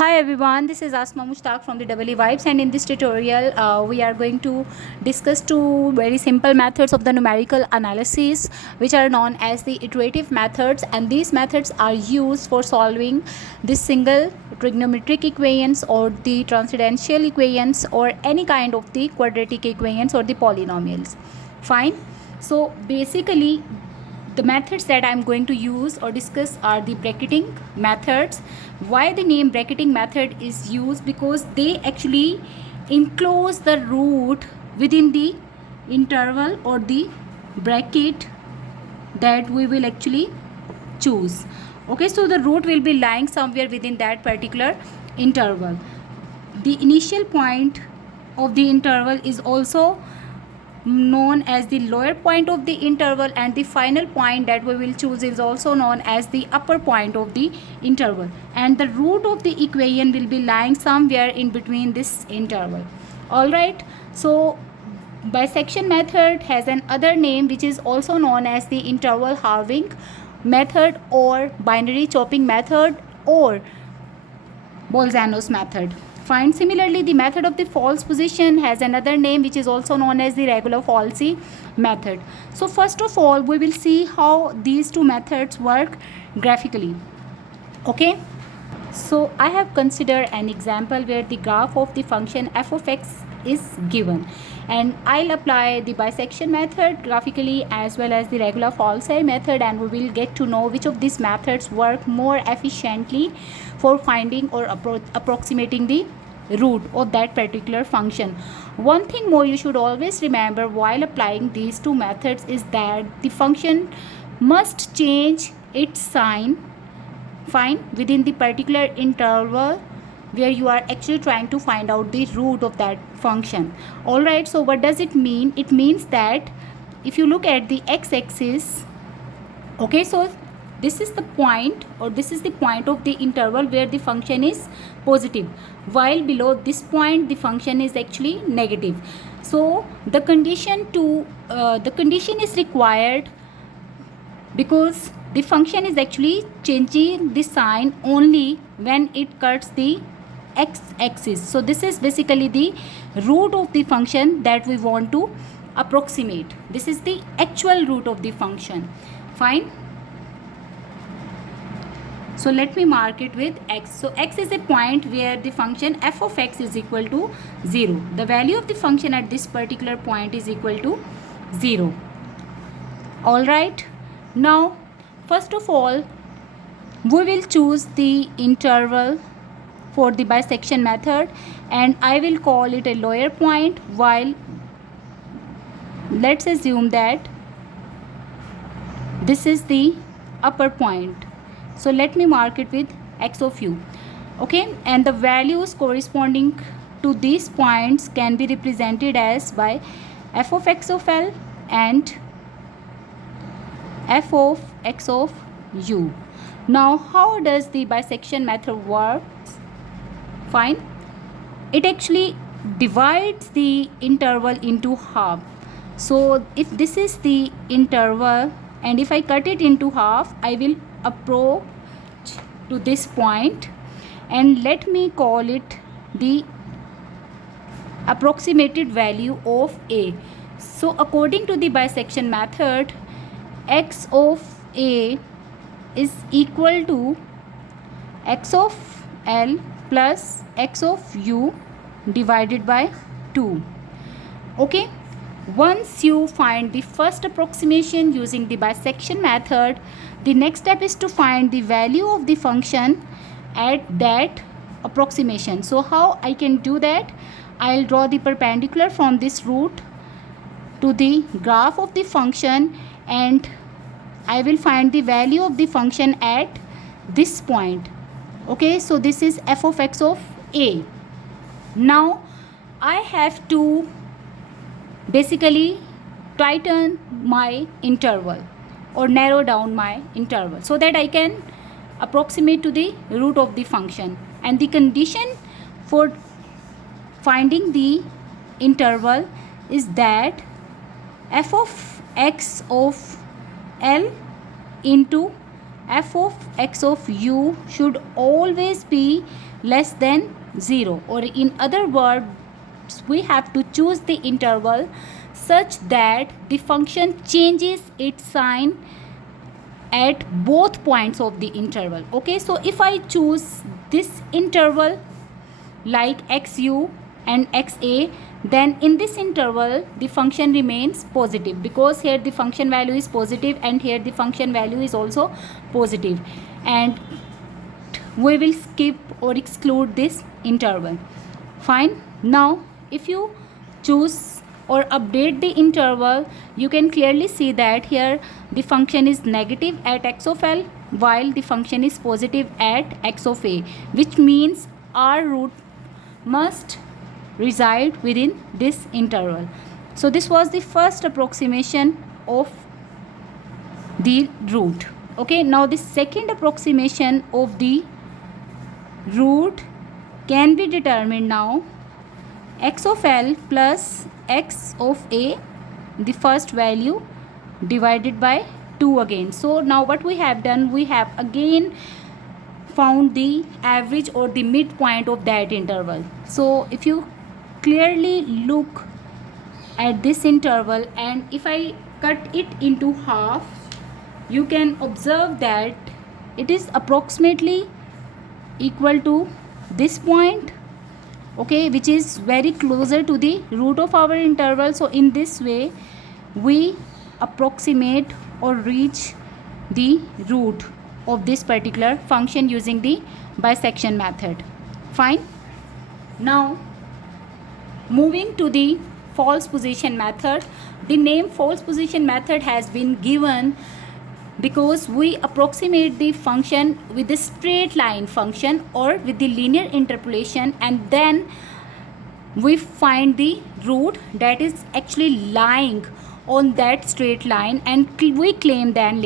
Hi everyone, this is Asma Mushtaq from the Doubly Vibes, and in this tutorial we are going to discuss two very simple methods of the numerical analysis which are known as the iterative methods, and these methods are used for solving the single trigonometric equations or the transcendental equations or any kind of the quadratic equations or the polynomials. Fine. So basically the methods that I'm going to use or discuss are the bracketing methods. Why the name bracketing method is used? Because they actually enclose the root within the interval or the bracket that we will actually choose. Okay, so the root will be lying somewhere within that particular interval. The initial point of the interval is also known as the lower point of the interval, and the final point that we will choose is also known as the upper point of the interval, and the root of the equation will be lying somewhere in between this interval. All right, so bisection method has an other name which is also known as the interval halving method or binary chopping method or Bolzano's method. Fine. Similarly, the method of the false position has another name which is also known as the regular falsy method. So first of all, we will see how these two methods work graphically. Okay. So I have considered an example where the graph of the function f of x is given, and I'll apply the bisection method graphically as well as the regular falsy method, and we will get to know which of these methods work more efficiently for finding or approximating the root of that particular function. One thing more you should always remember while applying these two methods is that the function must change its sign, fine, within the particular interval where you are actually trying to find out the root of that function. All right, so what does it mean? It means that if you look at the x-axis, okay, so this is the point or this is the point of the interval where the function is positive, while below this point the function is actually negative. So the condition is required because the function is actually changing the sign only when it cuts the x-axis. So this is basically the root of the function that we want to approximate. This is the actual root of the function. Fine. So let me mark it with x. So x is a point where the function f of x is equal to 0. The value of the function at this particular point is equal to 0. All right. Now, first of all, we will choose the interval for the bisection method, and I will call it a lower point, while let's assume that this is the upper point. So let me mark it with x of u. Okay, and the values corresponding to these points can be represented as by f of x of l and f of x of u. Now, how does the bisection method work? Fine. It actually divides the interval into half. So if this is the interval and if I cut it into half, I will approach to this point, and let me call it the approximated value of a. So according to the bisection method, x of a is equal to x of l plus x of u divided by 2. Okay. Once you find the first approximation using the bisection method, the next step is to find the value of the function at that approximation. So how I can do that? I'll draw the perpendicular from this root to the graph of the function, and I will find the value of the function at this point. Okay, so this is f of x of a. Now I have to basically tighten my interval or narrow down my interval so that I can approximate to the root of the function, and the condition for finding the interval is that f of x of l into f of x of u should always be less than 0, or in other words, we have to choose the interval such that the function changes its sign at both points of the interval. Okay, so if I choose this interval like xu and xa, then in this interval the function remains positive, because here the function value is positive and here the function value is also positive, and we will skip or exclude this interval. Fine. Now if you choose or update the interval, you can clearly see that here the function is negative at x of l while the function is positive at x of a, which means our root must reside within this interval. So this was the first approximation of the root. Okay, now the second approximation of the root can be determined now. X of l plus x of a, the first value, divided by 2 again. So now what we have done, we have again found the average or the midpoint of that interval. So if you clearly look at this interval, and if I cut it into half, you can observe that it is approximately equal to this point, okay, which is very closer to the root of our interval. So in this way we approximate or reach the root of this particular function using the bisection method. Fine. Now moving to the false position method. The name false position method has been given because we approximate the function with the straight line function or with the linear interpolation, and then we find the root that is actually lying on that straight line, and we claim then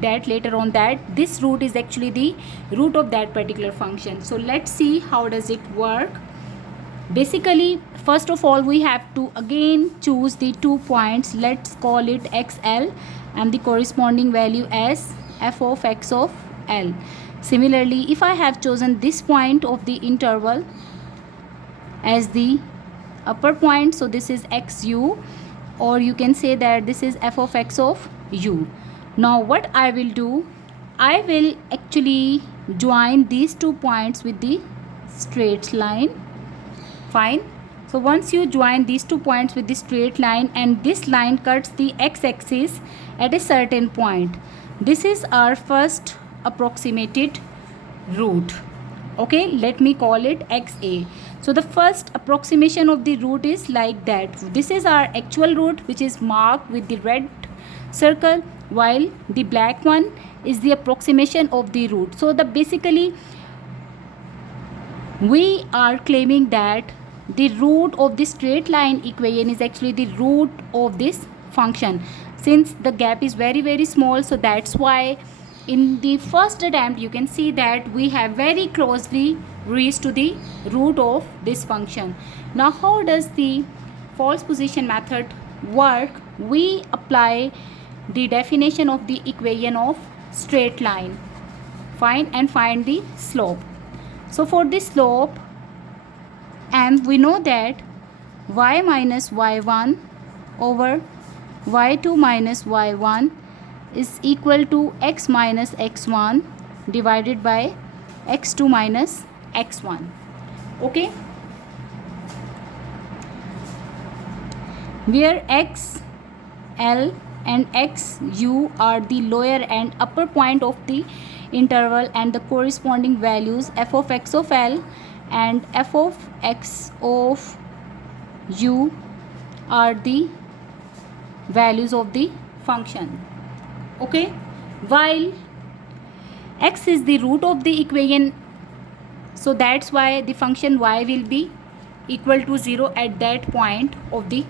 that later on that this root is actually the root of that particular function. So let's see how does it work. Basically, first of all, we have to again choose the 2 points. Let's call it xl and the corresponding value as f of x of l. Similarly, if I have chosen this point of the interval as the upper point, so this is xu, or you can say that this is f of x of u. Now what I will do, I will actually join these 2 points with the straight line. Fine. So once you join these 2 points with the straight line, and this line cuts the x-axis at a certain point, this is our first approximated root. Okay, let me call it xa. So the first approximation of the root is like that. This is our actual root, which is marked with the red circle, while the black one is the approximation of the root. So the basically we are claiming that the root of the straight line equation is actually the root of this function. Since the gap is very small, so that's why in the first attempt you can see that we have very closely reached to the root of this function. Now how does the false position method work? We apply the definition of the equation of straight line. Fine, and find the slope. So for the slope, and we know that y minus y1 over y2 minus y1 is equal to x minus x1 divided by x2 minus x1. Okay, where x, l and x, u are the lower and upper point of the interval, and the corresponding values f of x of l and f of x of u are the values of the function. Okay, while x is the root of the equation, so that's why the function y will be equal to 0 at that point of the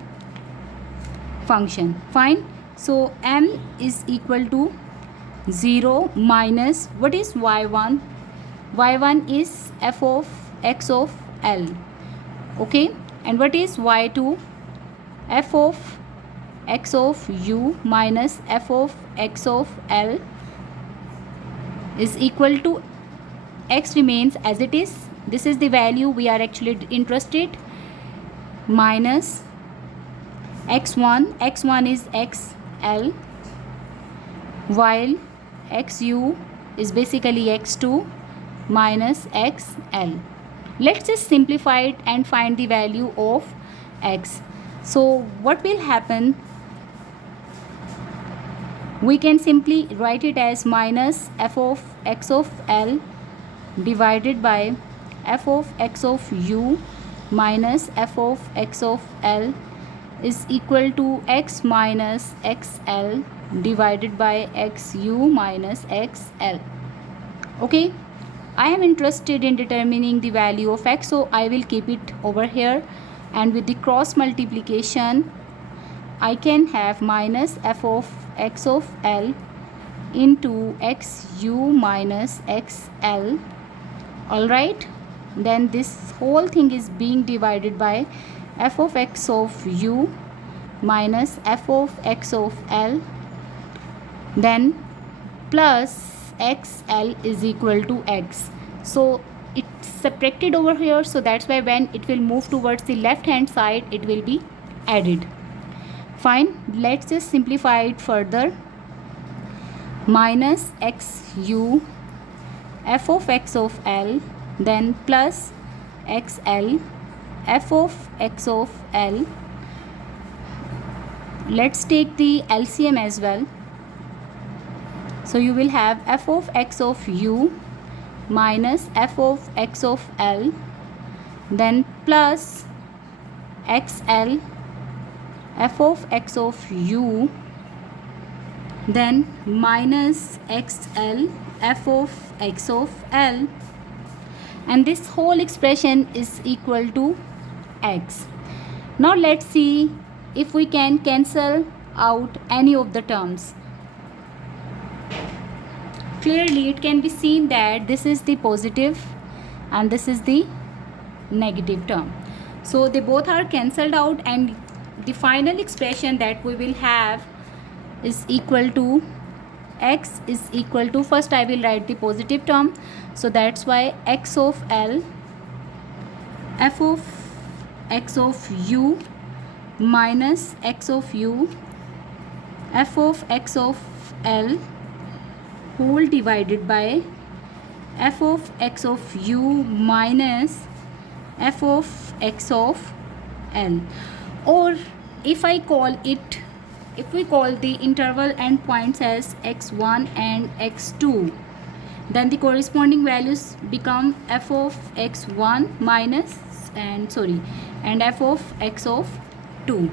function. Fine. So m is equal to 0 minus, what is y1? y1 is f of x of l. Okay, and what is y2? f of x of u minus f of x of l is equal to, x remains as it is, this is the value we are actually interested, minus x1 is xl, while xu is basically x2 minus xl. Let's just simplify it and find the value of x. So what will happen, we can simply write it as minus f of x of l divided by f of x of u minus f of x of l is equal to x minus xl divided by xu minus xl. Okay, I am interested in determining the value of x, so I will keep it over here, and with the cross multiplication I can have minus f of x of l into xu minus xl. Alright, then this whole thing is being divided by f of x of u minus f of x of l, then plus xl is equal to x. So it's subtracted over here, so that's why when it will move towards the left hand side it will be added. Fine, let's just simplify it further. Minus xu f of x of l, then plus xl f of x of l. Let's take the LCM as well. So you will have f of x of u minus f of x of l, then plus xl f of x of u, then minus xl f of x of l, and this whole expression is equal to x. Now let's see if we can cancel out any of the terms. Clearly it can be seen that this is the positive and this is the negative term, so they both are cancelled out, and the final expression that we will have is equal to x is equal to, first I will write the positive term, so that's why x of l f of x of u minus x of u f of x of l whole divided by f of x of u minus f of x of l. Or if we call the interval endpoints as x1 and x2, then the corresponding values become f of x1 minus and f of x of 2.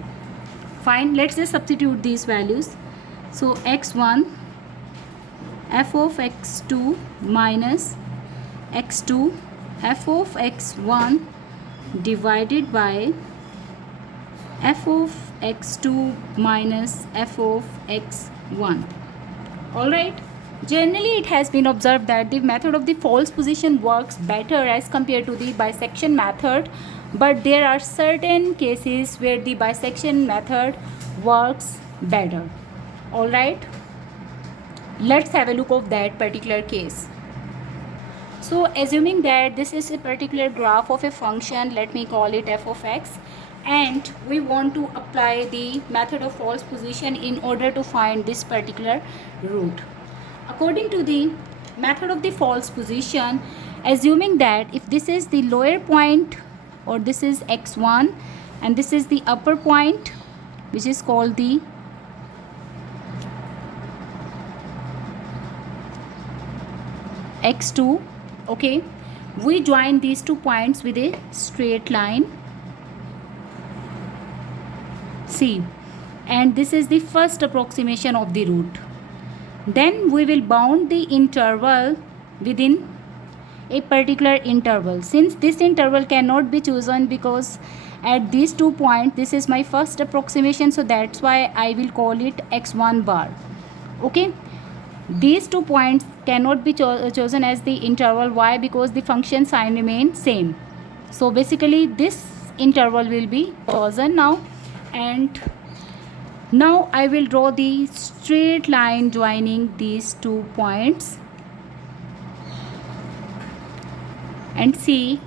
Fine, let's just substitute these values. So x1 f of x2 minus x2 f of x1 divided by f of x2 minus f of x1. Alright, generally it has been observed that the method of the false position works better as compared to the bisection method, but there are certain cases where the bisection method works better. Alright, let's have a look of that particular case. So assuming that this is a particular graph of a function, let me call it f of x, and we want to apply the method of false position in order to find this particular root. According to the method of the false position, assuming that if this is the lower point, or this is x1 and this is the upper point which is called the x2, okay, we join these 2 points with a straight line C, and this is the first approximation of the root. Then we will bound the interval within a particular interval. Since this interval cannot be chosen because at these 2 points this is my first approximation, so that's why I will call it x1 bar. Okay, these 2 points cannot be chosen as the interval. Why? Because the function sign remains same. So basically this interval will be chosen now, and now I will draw the straight line joining these 2 points, and see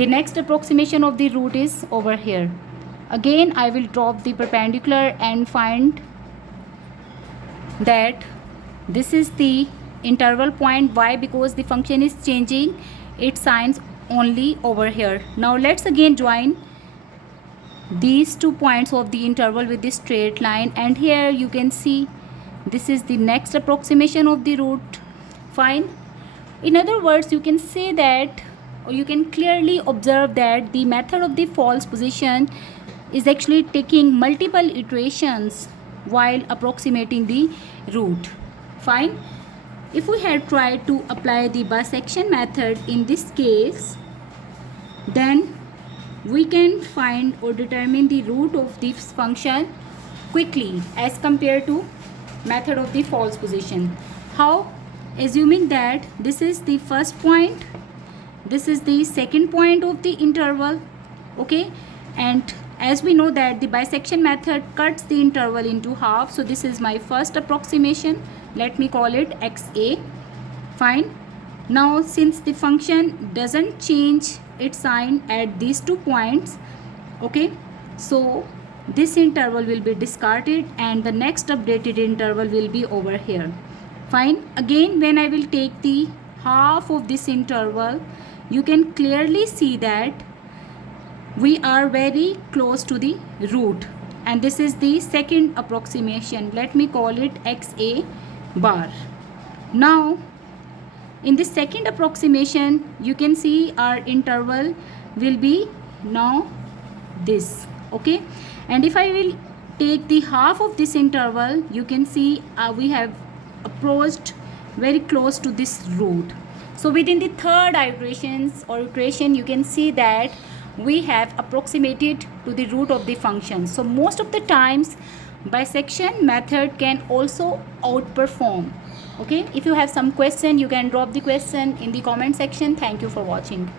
the next approximation of the root is over here. Again I will drop the perpendicular and find that this is the interval point. Why? Because the function is changing its signs only over here. Now let's again join these 2 points of the interval with this straight line, and here you can see this is the next approximation of the root. Fine. In other words, you can say that, or you can clearly observe that the method of the false position is actually taking multiple iterations while approximating the root. Fine. If we had tried to apply the bisection method in this case, then we can find or determine the root of this function quickly as compared to method of the false position. How? Assuming that this is the first point, this is the second point of the interval, okay, and as we know that the bisection method cuts the interval into half, so this is my first approximation. Let me call it XA. Fine. Now since the function doesn't change its sign at these 2 points, okay, so this interval will be discarded and the next updated interval will be over here. Fine. Again, when I will take the half of this interval, you can clearly see that we are very close to the root, and this is the second approximation. Let me call it XA bar. Now in the second approximation, you can see our interval will be now this, okay, and if I will take the half of this interval, you can see we have approached very close to this root. So within the third iteration, you can see that we have approximated to the root of the function. So most of the times bisection method can also outperform. Okay, if you have some question, you can drop the question in the comment section. Thank you for watching.